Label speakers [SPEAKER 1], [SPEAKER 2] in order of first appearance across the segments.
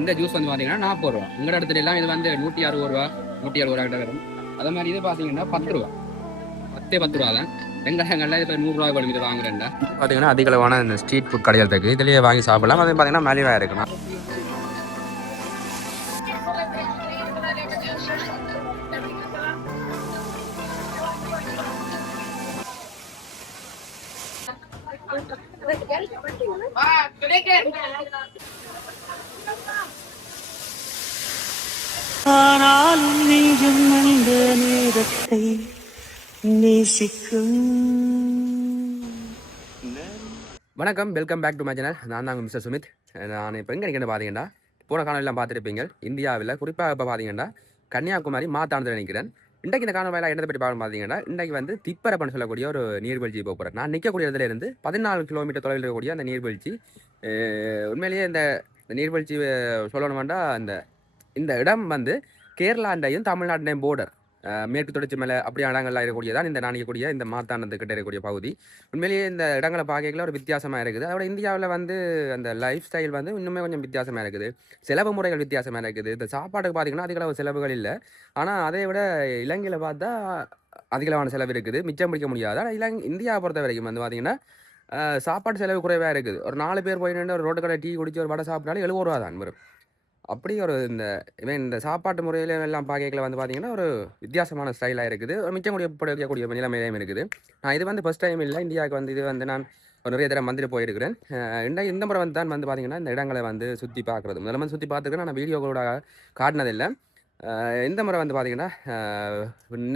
[SPEAKER 1] இந்த ஜூஸ் வந்து பார்த்தீங்கன்னா நாற்பது ரூபா. உங்களோட இடத்துல எல்லாம் இது வந்து நூற்றி அறுபது ரூபா நூற்றி அறுபது ரூபா கிட்ட வரும். அதே மாதிரி இது பார்த்தீங்கன்னா பத்து ரூபா. பத்தே பத்து ரூபா தான். வெங்காயங்கள்லாம் இப்போ நூறுரூவா கொண்டு இது வாங்குறேன்டா. பார்த்தீங்கன்னா அதிக அளவான இந்த ஸ்ட்ரீட் ஃபுட் கடைகள் இருக்குது இதுலேயே வாங்கி சாப்பிடலாம். அது பார்த்தீங்கன்னா மலிவாக இருக்கணும்
[SPEAKER 2] ஆனாலும் நீயும் அந்த நேரத்தை நேசிக்கும்.
[SPEAKER 1] வணக்கம் welcome back to my channel நான் தாங்க மிஸ்டர் சுமித். நான் இப்போ எங்கே நிற்கிறேன் பார்த்தீங்கன்னா போன காணொலியெல்லாம் பார்த்துருப்பீங்க. இந்தியாவில் குறிப்பாக இப்போ பார்த்தீங்கன்னா கன்னியாகுமரி மாத்தாண்டத்தில் நிற்கிறேன் இன்றைக்கு இந்த காணொலியில் என்னத்தை பற்றி பார்க்கணும் பார்த்தீங்கன்னா இன்றைக்கு வந்து திப்பரப்பன்னு சொல்லக்கூடிய ஒரு நீர்வீழ்ச்சி போக போகிறேன் நான் நிற்கக்கூடிய இடத்துல இருந்து பதினாலு கிலோமீட்டர் தொலைவில் இருக்கக்கூடிய அந்த நீர்வீழ்ச்சி உண்மையிலேயே இந்த நீர்வீழ்ச்சி அஹ், சொல்லணுமெண்டா அந்த இந்த இடம் வந்து கேரளாண்டையும் தமிழ்நாட்டையும் போர்டர் மேற்கு தொடர்ச்சி மேலே அப்படி இடங்கள்லாம் இருக்கக்கூடியதான் இந்த நான் இந்த இந்த கிட்ட இருக்கக்கூடிய பகுதி. உண்மையிலேயே இந்த இடங்களை பார்க்கல ஒரு வித்தியாசமாக இருக்குது. அதோட இந்தியாவில் வந்து அந்த லைஃப் ஸ்டைல் வந்து இன்னுமே கொஞ்சம் வித்தியாசமாக இருக்குது. செலவு முறைகள் வித்தியாசமாக இருக்குது. இந்த சாப்பாட்டுக்கு பார்த்தீங்கன்னா அதிக அளவு செலவுகள் இல்லை. ஆனால் அதை விட இலங்கையில் பார்த்தா அதிகளவான செலவு இருக்குது. மிச்சம் பிடிக்க முடியாது. ஆனால் இலங்கை இந்தியாவை பொறுத்த வரைக்கும் வந்து பார்த்தீங்கன்னா சாப்பாடு செலவு குறைவாக இருக்குது. ஒரு நாலு பேர் போய் நின்று ஒரு ரோட்டு கடை டீ குடிச்சு ஒரு வடை சாப்பிட்டாலும் எழுபது ரூபா தான் வரும் அப்படி ஒரு இந்த இவன் இந்த சாப்பாட்டு முறையில எல்லாம் பார்க்கல வந்து பார்த்தீங்கன்னா ஒரு வித்தியாசமான ஸ்டைலாக இருக்குது. மிச்சம் கூடிய பிடிக்கக்கூடிய நிலைமையிலையும் இருக்குது. நான் இது வந்து ஃபஸ்ட் டைம் இல்லை. இந்தியாவுக்கு வந்து இது வந்து நான் ஒரு நிறைய தடவை வந்துட்டு போயிருக்கிறேன். அஹ் இந்த முறை வந்து தான் வந்து பார்த்தீங்கன்னா இந்த இடங்களை வந்து சுற்றி பார்க்குறது முதல்ல வந்து சுற்றி பார்த்துருக்கேன் நான் வீடியோக்களோட காட்டினதில்லை. இந்த முறை வந்து பார்த்தீங்கன்னா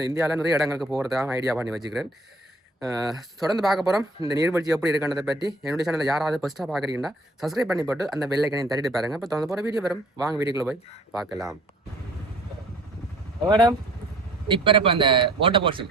[SPEAKER 1] இந்தியாவில் நிறைய இடங்களுக்கு போகிறதுக்காக ஐடியா பண்ணி வச்சுக்கிறேன். தொடர்ந்து பார்க்க போகிறோம் இந்த நீர்வீழ்ச்சி எப்படி இருக்குன்றதை பற்றி என்னுடைய சேனலில் யாராவது ஃபஸ்ட்டாக பார்க்குறீங்கன்னா சப்ஸ்கிரைப் பண்ணி போட்டு அந்த வெள்ளைக்கனையும் தட்டிட்டு பாருங்க. இப்போ தொடர்ந்து போகிற வீடியோ வரும். வாங்க வீடியோக்குள்ள போய் பார்க்கலாம். மேடம் இப்போ இப்போ அந்த ஓட்ட போர்ஷன்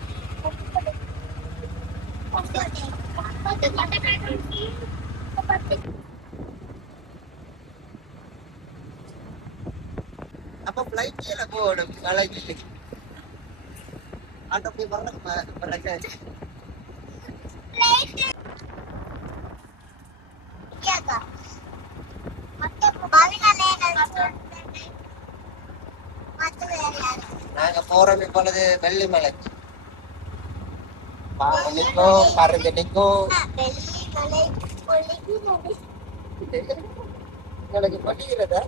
[SPEAKER 2] அப்ப பிளைட்ல போகணும் நாளைக்கு ஆட்டோ போய் வர நாங்க போறோம் இப்பொழுது Pamili ko, paribili ko. lagi. pa
[SPEAKER 1] nila?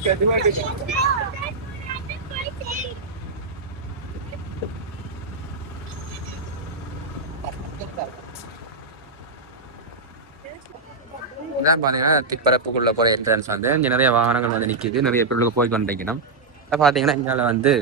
[SPEAKER 1] Kedua, kedua. தான் பார்த்தீங்கன்னா திப்பரப்புக்குள்ளே போகிற என்ட்ரன்ஸ் வந்து இங்கே நிறைய வாகனங்கள் வந்து நிற்கிது நிறைய பேருக்கு போய் கொண்டிருக்கணும் இப்போ பார்த்தீங்கன்னா இங்கே வந்து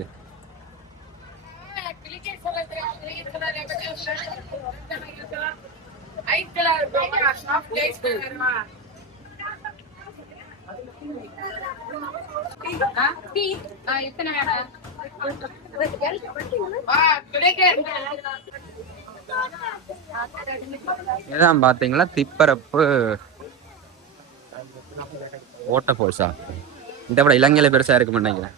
[SPEAKER 1] இதான் பாத்தீங்களா திப்பரப்பு ஓட்ட ஃபோர்ஸா இந்த விட இலங்கையில பெருசா இருக்க மாட்டேங்கிறேன்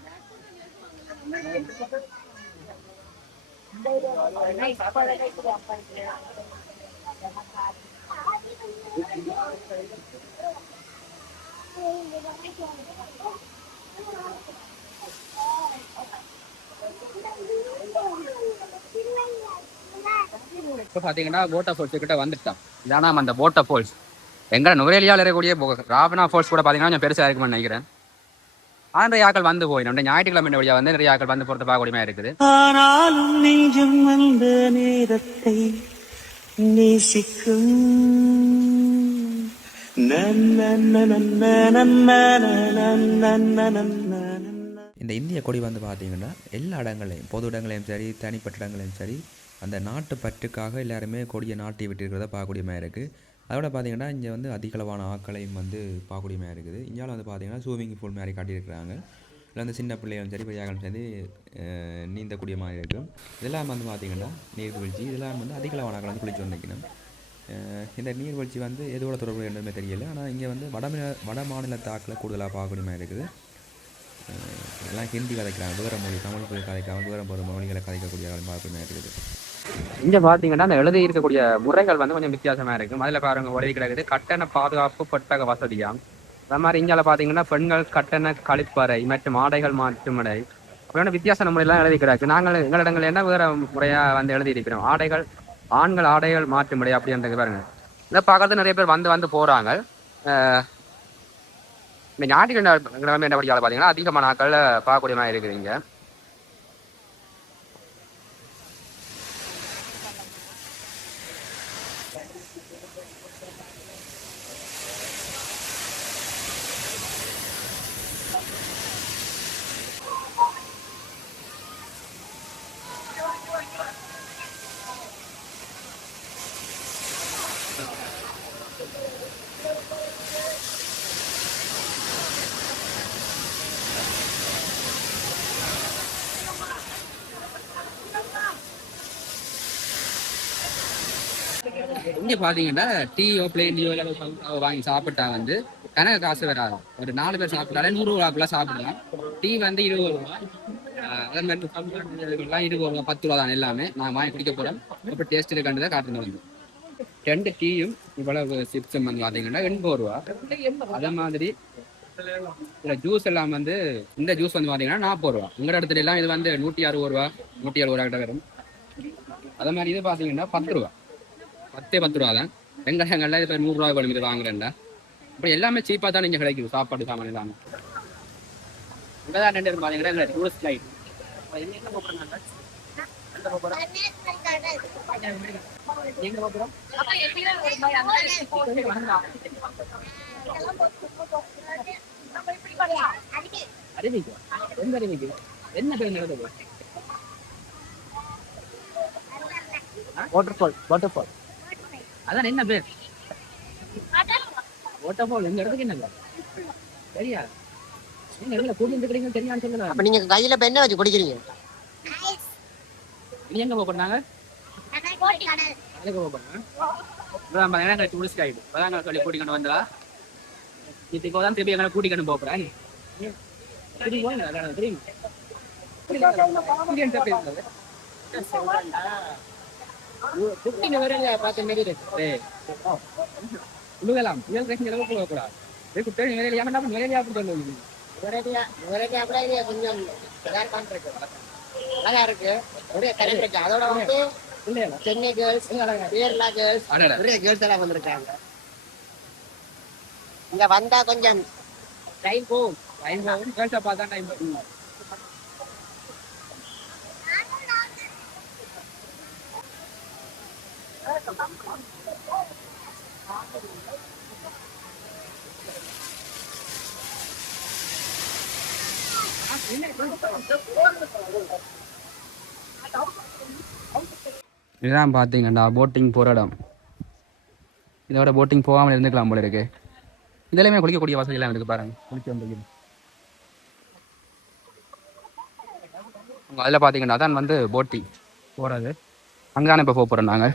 [SPEAKER 1] இப்போ பார்த்தீங்கன்னா போட்டா ஃபால்ஸ் கிட்ட வந்துட்டான். இதானா அந்த போட்டா ஃபோல்ஸ் எங்க நுரையிலியால் இருக்கக்கூடிய போ- ராவணா ஃபால்ஸ் கூட பார்த்தீங்கன்னா கொஞ்சம் பெருசாக இருக்கும்னு நினைக்கிறேன் ஆனால் நிறைய ஆக்கள் வந்து போயிடும் இந்த ஞாயிற்றுக்கிழமை வழியாக வந்து நிறைய ஆக்கள் வந்து பொறுத்து பார்க்கக்கூடியமா இருக்குது
[SPEAKER 3] ஆனாலும் நெஞ்சம் அந்த நேரத்தை நேசிக்கும் நன்ன நன்ன நன்ன நன்ன நன்ன
[SPEAKER 4] இந்த இந்திய கொடி வந்து பார்த்தீங்கன்னா எல்லா இடங்களையும் பொது இடங்களையும் சரி தனிப்பட்ட இடங்களையும் சரி அந்த நாட்டு பற்றுக்காக எல்லாருமே கொடியை நாட்டி விட்டுருக்கிறத பார்க்கக்கூடிய மாதிரி இருக்குது அதோட பார்த்தீங்கன்னா இங்கே வந்து அதிகளவான ஆக்களையும் வந்து பார்க்கக்கூடிய இருக்குது. இந்தியாவில் வந்து பார்த்தீங்கன்னா ஸ்விமிங் பூல் மாதிரி காட்டியிருக்கிறாங்க. இல்லை வந்து சின்ன பிள்ளைகளும் சரி பெரியாக்களும் சேர்ந்து நீந்தக்கூடிய மாதிரி இருக்கும் இதெல்லாம் வந்து பார்த்தீங்கன்னா நீர்வீழ்ச்சி. இதெல்லாம் வந்து அதிகளவான ஆக்கள் வந்து குளிச்சு வந்திருக்கணும். இந்த நீர்வீழ்ச்சி வந்து எதோட தொடர்பு என்னமே தெரியல. ஆனால் இங்கே வந்து வட வட மாநிலத்து ஆக்களை கூடுதலாக பார்க்கக்கூடிய மாதிரி இருக்குது எல்லாம் ஹிந்தி கதைக்கிறாங்க வேறு மொழி தமிழ் மொழி கதைக்காம வேறு மொழிகளை கதைக்கக்கூடிய பார்க்கணும் இருக்குது.
[SPEAKER 1] இங்க பாத்தீங்கன்னா அந்த எழுதி இருக்கக்கூடிய முறைகள் வந்து கொஞ்சம் வித்தியாசமா இருக்கும். அதுல பாருங்க உதவி கிடக்குது. கட்டண பாதுகாப்பு பட்டக வசதியா? அது மாதிரி இங்கால பாத்தீங்கன்னா பெண்கள் கட்டண கழிப்பறை மற்றும் ஆடைகள் மாற்றுமடை அப்படியான வித்தியாச முறையெல்லாம் எழுதி கிடக்கு. நாங்கள் எங்களிடங்கள் என்ன வேற முறையா வந்து எழுதி இருக்கிறோம்? ஆடைகள் ஆண்கள் ஆடைகள் மாற்றுமடை அப்படின்றது பாருங்க. இதை பார்க்கறது நிறைய பேர் வந்து வந்து போறாங்க. இந்த ஞாயிற்றுக்கிழமை என்ன படிக்காத பார்த்தீங்கன்னா அதிகமான நாட்கள் பார்க்கக்கூடிய மாதிரி இருக்குது இங்க பார்த்தீங்கன்னா பாத்தீங்கன்னா டீயோ பிளேன்லையோ இல்லை வாங்கி சாப்பிட்டா வந்து கணக்கு காசு வராது. ஒரு நாலு பேர் சாப்பிட்டாலே நூறு அப்படிலாம் சாப்பிடலாம். டீ வந்து இருபது ரூபா. அதே மாதிரி எல்லாம் இருபது ரூபா பத்து ரூபா தான் எல்லாமே. நான் வாங்கி குடிக்க போறேன். இப்போ டேஸ்ட் இருக்கான்றதை காட்டுறது வந்து ரெண்டு டீயும் இவ்வளவு சிப்ஸும் வந்து பாத்தீங்கன்னா எண்பது ரூபா. அதே மாதிரி இந்த ஜூஸ் எல்லாம் வந்து இந்த ஜூஸ் வந்து பாத்தீங்கன்னா நாற்பது ரூபா. உங்களோட இடத்துல எல்லாம் இது வந்து நூற்றி அறுபது ரூபா நூற்றி அறுபது ரூபா கிட்ட வரும். அதே மாதிரி இது பாத்தீங்கன்னா பத்து ரூபா. பத்தே பத்து ரூபா தான். வெங்காயங்கள்லாம் இப்போ நூறுரூவா கொண்டு இது வாங்குறேன்டா. அப்படி எல்லாமே சீப்பாக தான் இங்கே கிடைக்குது. சாப்பாடு சாமான் எல்லாமே. இங்கே தான் ரெண்டு பேரும் பார்த்தீங்கன்னா டூரிஸ்ட் லைட் என்ன பேர் நடந்தது வாட்டர் ஃபால் அதான் என்ன பேர்? வாட்டர்ஃபால் எங்க இடத்துக்கு என்ன? சரியா நீங்க இடத்துல கூட்டி இருக்கிறீங்க தெரியான்னு சொல்லுங்க.
[SPEAKER 2] அப்ப நீங்க கையில இப்ப என்ன வச்சு குடிக்கிறீங்க.
[SPEAKER 1] நீ எங்க போறாங்க? அதுக்கு போறாங்க. இப்பதான் பாத்தீங்கன்னா எங்களை டூரிஸ்ட் கைடு இப்பதான் சொல்லி கூட்டிக்கொண்டு வந்தா. இப்போ தான் திருப்பி எங்களை கூட்டிக்கொண்டு போறேன் தெரியுமா? அதான் தெரியுமா குட்டிங்க இல்லையா பார்த்த மாதிரி இருக்கு உழுகலாம் புயல் குட்டி என்ன வேற இல்லையா அப்படி
[SPEAKER 2] கொஞ்சம் இருக்கு நல்லா இருக்கு ஒரே இருக்கு அதோட வந்து சென்னை கேர்ள்ஸ் கேரளா கேர்ள்ஸ். நிறைய கேர்ள்ஸ் எல்லாம் வந்திருக்காங்க இங்க வந்தா கொஞ்சம்
[SPEAKER 1] டைம் போகும் டைம் போகும் கேர்ள்ஸை பார்த்தா டைம் போகும் இதுதான் பார்த்தீங்கடா போட்டிங் போகிற இடம். இதோட போட்டிங் போகாமல் இருந்துக்கலாம் போல இருக்கு. இதுலையுமே குளிக்கக்கூடிய வசதியெல்லாம் இருக்கு பாருங்க. குளிக்க வந்து அதில் பார்த்தீங்கன்னா தான் வந்து போட்டிங் போகிறது அங்கே தானே இப்போ போக போகிறோம் நாங்கள்